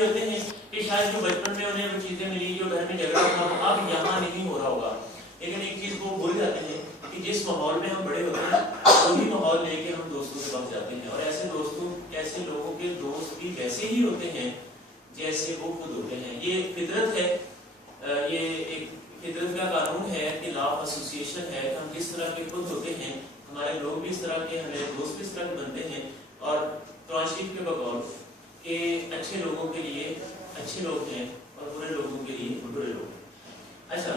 ہوتے ہیں کہ شاید جو بچپن میں انہیں وہ چیزیں ملی جو گھر میں جھگڑا تھا وہ اب یہاں نہیں ہو رہا ہوگا، لیکن ایک چیز وہ بھول جاتے ہیں کہ جس ماحول میں ہم بڑے ہوتے ہیں وہی ماحول لے کے ہم دوستوں کے پاس جاتے ہیں، اور ایسے لوگوں کے دوست بھی ویسے ہی ہوتے ہیں جیسے وہ خود ہوتے ہیں. یہ فطرت ہے، یہ ایک فطرت کا قانون ہے کہ لا آف ایسوسیشن ہے. ہم جس طرح کے خود ہوتے ہیں ہمارے لوگ بھی اس طرح کے، ہمارے دوست بھی اس طرح کے بنتے ہیں. اور قرآن شریف کے بقول کہ اچھے لوگوں کے لیے اچھے لوگ ہیں اور برے لوگوں کے لیے برے لوگ ہیں. اچھا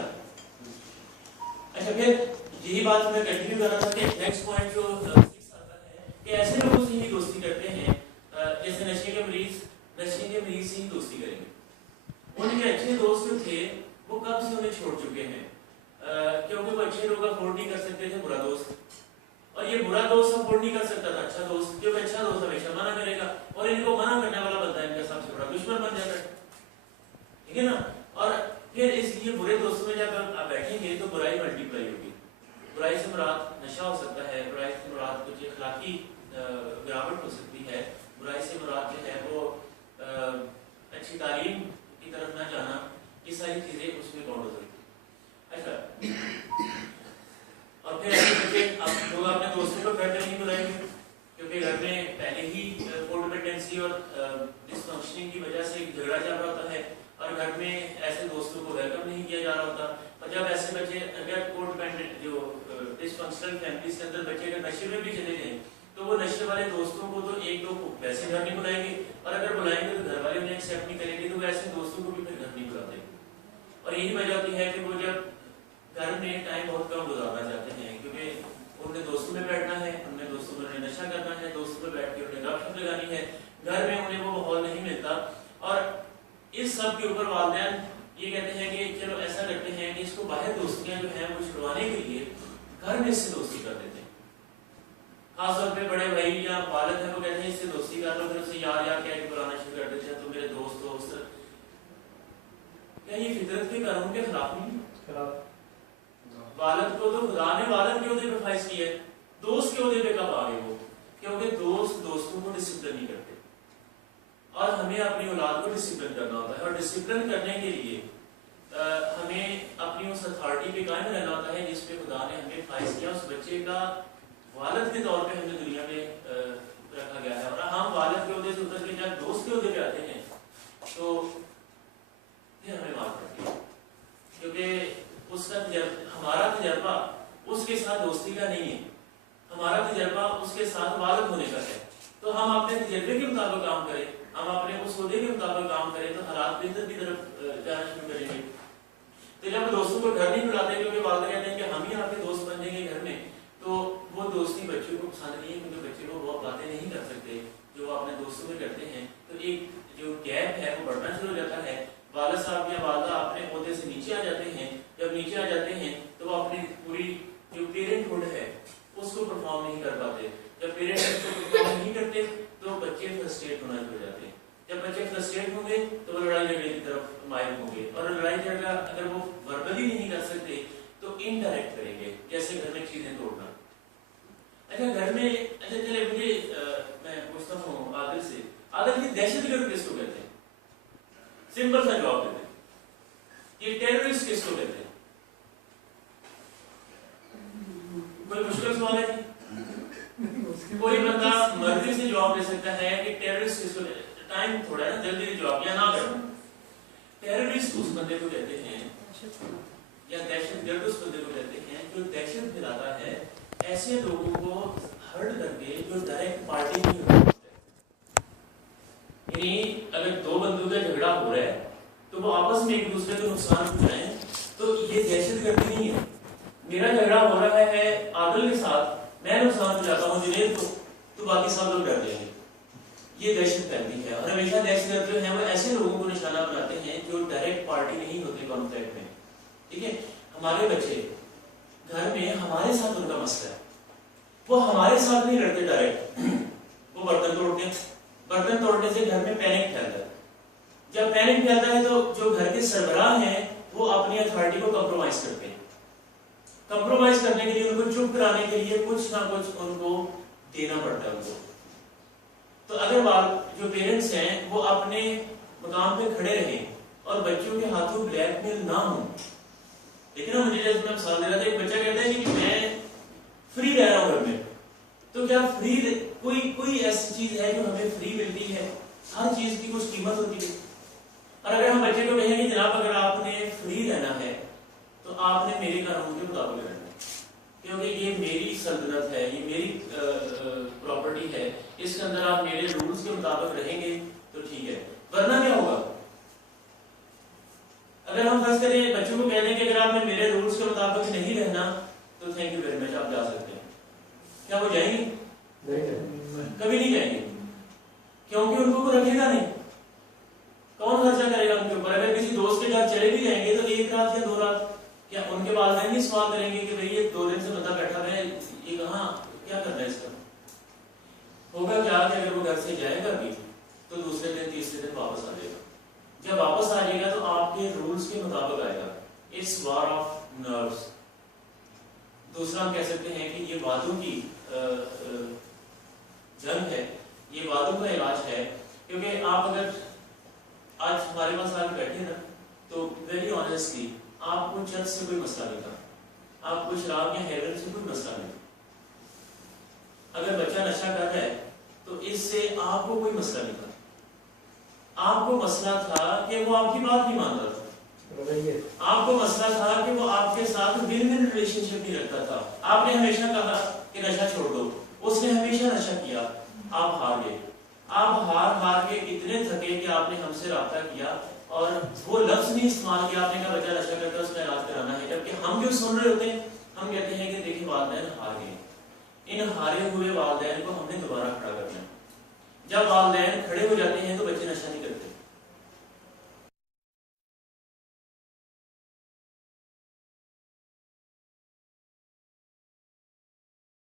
پھر یہی بات میں کنٹینیو کر رہا تھا کہ نیکسٹ پوائنٹ جو 6 آتا ہے کہ ایسے لوگوں سے ہی دوستی کرتے ہیں جیسے نشے کے مریض سے ہی دوستی کریں گے. ان کے اچھے دوست جو تھے وہ کب سے انہیں چھوڑ چکے ہیں، کیونکہ وہ اچھے لوگ افورڈ نہیں کر سکتے تھے برا دوست، اور یہ برا دوست افورڈ نہیں کر سکتا تھا اچھا دوست، کیونکہ اچھا دوست ہمیشہ منع کرے گا اور ان کو منع کرنے والا بندہ ان کا سب سے بڑا دشمن بن جاتا ہے، ٹھیک ہے نا. اور پھر اس لیے برے دوستوں میں جب آپ بیٹھیں گے تو برائی ملٹی پلائی ہوگی. برائی سے مراد نشہ ہو سکتا ہے، برائی سے مراد کچھ اخلاقی گراوٹ ہو سکتی ہے، برائی سے مراد جو ہے وہ اچھی تعلیم کی طرف نہ جانا، یہ ساری چیزیں اس میں کاؤنٹ ہو سکتی ہیں. اچھا اور پھر ایسے کر کے آپ لوگ اپنے دوستوں کو گھر میں نہیں بلائیں گے کیونکہ گھر میں پہلے ہی کوڈ ڈپینڈنسی اور ڈس فنکشننگ کی وجہ سے جھگڑا چل رہا ہوتا ہے اور گھر میں ایسے دوستوں کو ویلکم نہیں کیا جا رہا ہوتا. اور جب ایسے بچے اگر کوڈ ڈپینڈنٹ جو ڈس فنکشنل فیملیز کے اندر بچے اگر نشے میں بھی چلے جائیں تو وہ نشے والے دوستوں کو تو ایک دو کو ویسے گھر نہیں بلائیں گے، اور اگر بلائیں گے تو گھر والے انہیں ایکسیپٹ نہیں کریں گے تو وہ ایسے دوستوں کو بھی پھر گھر نہیں بلاتے. اور یہی وجہ ہوتی ہے کہ وہ جب گھر میں ٹائم بہت کم گزارنا چاہتے ہیں کیونکہ ان نے دوستوں میں بیٹھنا ہے، ان نے دوستوں میں انہیں نشہ کرنا ہے، دوستوں میں بیٹھ کے انہیں گپ شپ لگانی ہے، گھر میں انہیں وہ ماحول نہیں ملتا. اور اس سب کے اوپر والدین یہ کہتے ہیں کہ چلو ایسا کرتے ہیں کہ اس کو باہر دوستیاں جو ہیں وہ چھڑوانے کے لیے گھر میں اس سے دوستی کر دیتے ہیں. خاص طور پہ بڑے بھائی یا والد ہیں وہ کہتے ہیں اس سے دوستی کر لو، پھر اسے یار کہہ کے بلانا شروع کر دیتے ہیں تو میرے دوست ہو. کیا یہ فطرت کے قانون کے خلاف نہیں ہے؟ والد کو تو خدا نے والد کے عہدے پہ فائز کیا ہے، دوست کے عہدے پہ کب آ گئے وہ؟ کیونکہ دوست دوستوں کو ڈسپلن نہیں کرتے اور ہمیں اپنی اولاد کو ڈسپلن کرنا ہوتا ہے. اور ڈسپلن کرنے کے لیے ہمیں اپنی اس اتھارٹی پہ قائم رہنا ہوتا ہے جس پہ خدا نے ہمیں فائز کیا. اس بچے کا والد کے طور پہ ہمیں دنیا میں رکھا گیا ہے، اور ہم والد کے عہدے سے اتر کے جب دوست کے عہدے پہ آتے ہیں تو پھر ہمیں معاف کرتی ہے کیونکہ اس کا ہمارا تجربہ اس کے ساتھ دوستی کا نہیں ہے، ہمارا تجربہ اس کے ساتھ والد ہونے کا ہے. تو ہم اپنے تجربے کے مطابق کام کریں، ہم اپنے اس عہدے کے مطابق کام کریں تو حالات بہتر کی طرف جانا شروع کریں گے. تو جب دوستوں کو گھر نہیں بلاتے کیونکہ والد کہتے ہیں کہ ہم ہی آپ کے دوست بن جائیں گے گھر میں، تو وہ دوستی بچوں کو پسند نہیں ہے کیونکہ بچے کو وہ باتیں نہیں کر سکتے جو وہ اپنے دوستوں میں کرتے ہیں. تو ایک جو گیپ ہے وہ بڑھنا شروع ہو جاتا ہے. والد صاحب یا والدہ اپنے عہدے سے نیچے آ جاتے ہیں، جب نیچے آ جاتے ہیں تو وہ اپنی پوری جو پیرنٹ ہوڈ ہے اس کو پرفارم نہیں کر پاتے. جب پیرنٹ اس کو پرفارم نہیں کرتے تو بچے فرسٹریٹ ہونا شروع ہو جاتے ہیں. جب بچے فرسٹریٹ ہوں گے تو وہ لڑائی جھگڑے کی طرف مائل ہوں گے، اور لڑائی جھگڑا اگر وہ وربلی نہیں کر سکتے تو انڈائریکٹ کریں گے، جیسے گھر میں چیزیں توڑنا. اچھا گھر میں چلے مجھے میں پوچھتا ہوں عادل سے، عادل کی دہشت گرد کس کو کہتے ہیں؟ سمپل سا جواب دیتے ہیں. یہ ٹیررسٹ کس کو کہتے ہیں؟ کوئی مشکل سوال ہے؟ کوئی بندہ مرضی سے جواب دے سکتا ہے کہ ٹیررسٹ کس کو کہتے ہیں. ٹائم تھوڑا ہے نا، جلدی جواب یا نہ کرو. ٹیررسٹ اس بندے کو کہتے ہیں یا دہشت گرد اس بندے کو کہتے ہیں جو دہشت پھیلاتا ہے ایسے لوگوں کو ہرٹ کر کے جو ڈائریکٹ پارٹی نہیں ہوتی. یعنی اگر دو بندوں کا جھگڑا ہو رہا ہے تو وہ آپس میں ایک دوسرے کو نقصان پہنچائیں تو یہ دہشت گردی نہیں ہے. میرا جھگڑا ہو رہا ہے عادل کے ساتھ، میں نقصان پہنچاتا ہوں جنید کو تو باقی سب لوگ ڈر جائیں گے، یہ دہشت پھیلتی ہے. اور ہمیشہ دہشت گرد جو ہیں وہ ایسے لوگوں کو نشانہ بناتے ہیں جو ڈائریکٹ پارٹی نہیں ہوتے کانفلکٹ میں. ٹھیک ہے، ہمارے بچے گھر میں ہمارے ساتھ ان کا مسئلہ ہے، وہ ہمارے ساتھ نہیں لڑتے ڈائریکٹ، وہ برتن توڑتے ہیں. برتن توڑنے سے گھر میں پینک پھیلتا ہے. جب پینک پھیلتا ہے تو جو گھر کے سربراہ ہیں وہ اپنی اتھارٹی کو کمپرومائز کرتے ہیں. کمپرومائز کرنے کے لیے ان کو چپ کرانے کے لیے کچھ نہ کچھ ان کو دینا پڑتا ہے ان کو. تو اگر جو پیرنٹس ہیں وہ اپنے مقام پہ کھڑے رہیں اور بچوں کے ہاتھوں بلیک میل نہ ہوں. لیکن مجھے جیسے میں مثال دے رہا تھا، ایک بچہ کہتا ہے کہ میں فری رہ رہا ہوں گھر میں، تو کیا فری کوئی ایسی چیز ہے جو ہمیں فری ملتی ہے؟ ہر چیز کی کچھ قیمت ہوتی ہے. اور اگر ہم بچے کو کہیں گے جناب اگر آپ نے فری رہنا ہے تو آپ نے میرے قانون کے مطابق رہنا ہے، کیونکہ یہ میری سلطنت ہے، یہ میری پراپرٹی ہے، اس کے اندر آپ میرے رولز کے مطابق رہیں گے تو ٹھیک ہے. ورنہ کیا ہوگا؟ اگر ہم فرض کریں بچوں کو کہہ دیں کہ اگر آپ نے میرے رولز کے مطابق نہیں رہنا تو تھینک یو ویری مچ، آپ جا سکتے ہیں، کیا وہ جائیں گے؟ کبھی نہیں جائیں گے، کیونکہ ان کو کوئی رکھے گا نہیں. کون خرچہ کرے گا ان کے اوپر؟ اگر کسی دوست کے گھر چلے بھی جائیں گے تو 1 رات یا 2 رات، کیا ان کے والدین نہیں سوال کریں گے کہ بھئی یہ 2 دن سے بندہ بیٹھا ہوا ہے، یہ کہاں کیا کرنا ہے اس کا؟ ہوگا کیا کہ اگر وہ گھر سے جائے گا بھی تو دوسرے دن تیسرے دن واپس آ جائے گا. جب واپس آ جائے گا تو آپ کے رولز کے مطابق آئے گا. It's war of nerves. دوسرا ہم کہہ سکتے ہیں کہ یہ وعدوں کی جنگ ہے، یہ وعدوں کا علاج ہے. کیونکہ آپ اگر آج ہمارے پاس آ کے بیٹھے نا تو ویری آنیسٹلی آپ کو چرچ سے کوئی مسئلہ نہیں تھا، آپ کو شراب یا ہیروین سے کوئی مسئلہ نہیں. اگر بچہ نشہ کر رہا ہے تو اس سے آپ کو کوئی مسئلہ نہیں تھا. آپ کو مسئلہ تھا کہ وہ آپ کی بات نہیں مانتا تھا، آپ کو مسئلہ تھا کہ وہ آپ کے ساتھ ون ون ریلیشن شپ نہیں رکھتا تھا. آپ نے ہمیشہ کہا کہ نشہ چھوڑ دو، اس نے ہمیشہ نشہ کیا، آپ ہار گئے. آپ ہار کے اتنے تھکے کہ آپ نے ہم سے رابطہ کیا اور وہ لفظ نہیں استعمال کیا، آپ نے کہا بچہ نشہ کرتا ہے اس کا علاج کرانا ہے. جبکہ ہم جو سن رہے ہوتے ہیں ہم کہتے ہیں کہ دیکھیں والدین ہار گئے، ان ہارے ہوئے والدین کو ہم نے دوبارہ کھڑا کرنا ہے. جب والدین کھڑے ہو جاتے ہیں تو بچے نشہ نہیں کرتے.